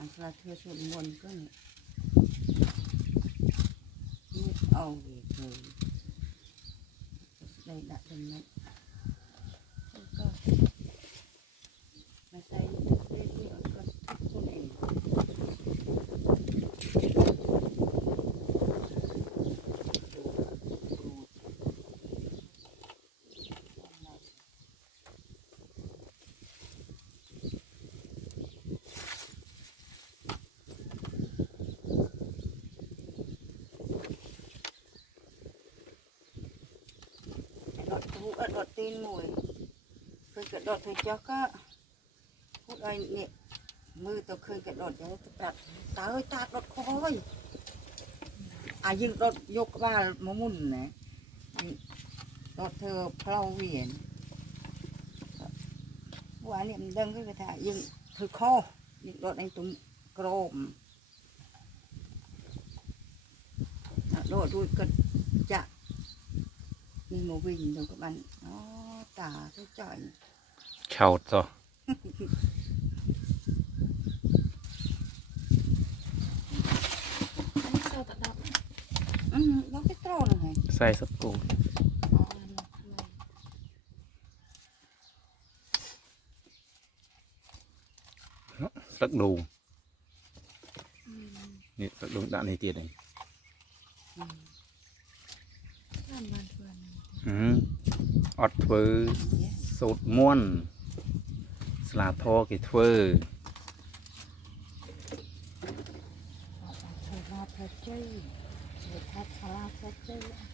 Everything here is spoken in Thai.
อันตรายเธอส่วนมนก็เนี่ยไม่เอาเลยได้ดัดเป็นนั้นก็ไม่ใช่เรื่อยๆก็ทุกคนเองดอดตีนมวยเคยกระโดดถึงเจ้าก็พูดอะไรเนี่ยมือตัวเคยกระโดดเดี๋ยวจะปรับตาเอ้ยตาดดคอยยิงดดยกบ้านมะมุ่นนะดดเธอเพลาเวียนว่าเนี่ยมันดังก็กระถายิงเธอคอยิงดดในตุ้มกรมโดดด้วยก็จะนี่โมวินเดี๋ยวกับมันอ๋อตาทุกจ่อยเข่าต่อnó cái trâu này ใส่สักกูสักดูนี่สักดูด่านนี้เตี้ยเองอดเฟือสูตรม้วนสลาทอกี่เฟือthầy chơi thầy thầy thầy chơi